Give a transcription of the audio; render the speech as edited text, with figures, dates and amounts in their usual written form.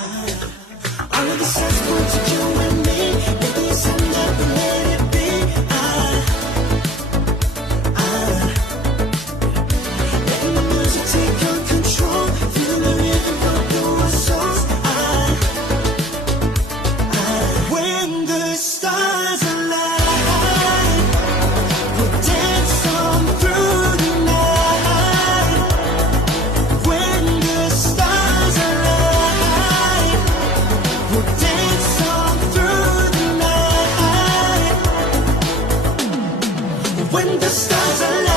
All of the signs point to you and me. Maybe it's time that we let it be. Letting the music take on control. Feel the rhythm go through our souls. When the stars align, we'll dance on through the night. When the stars align, we'll dance on through the night. When the stars align.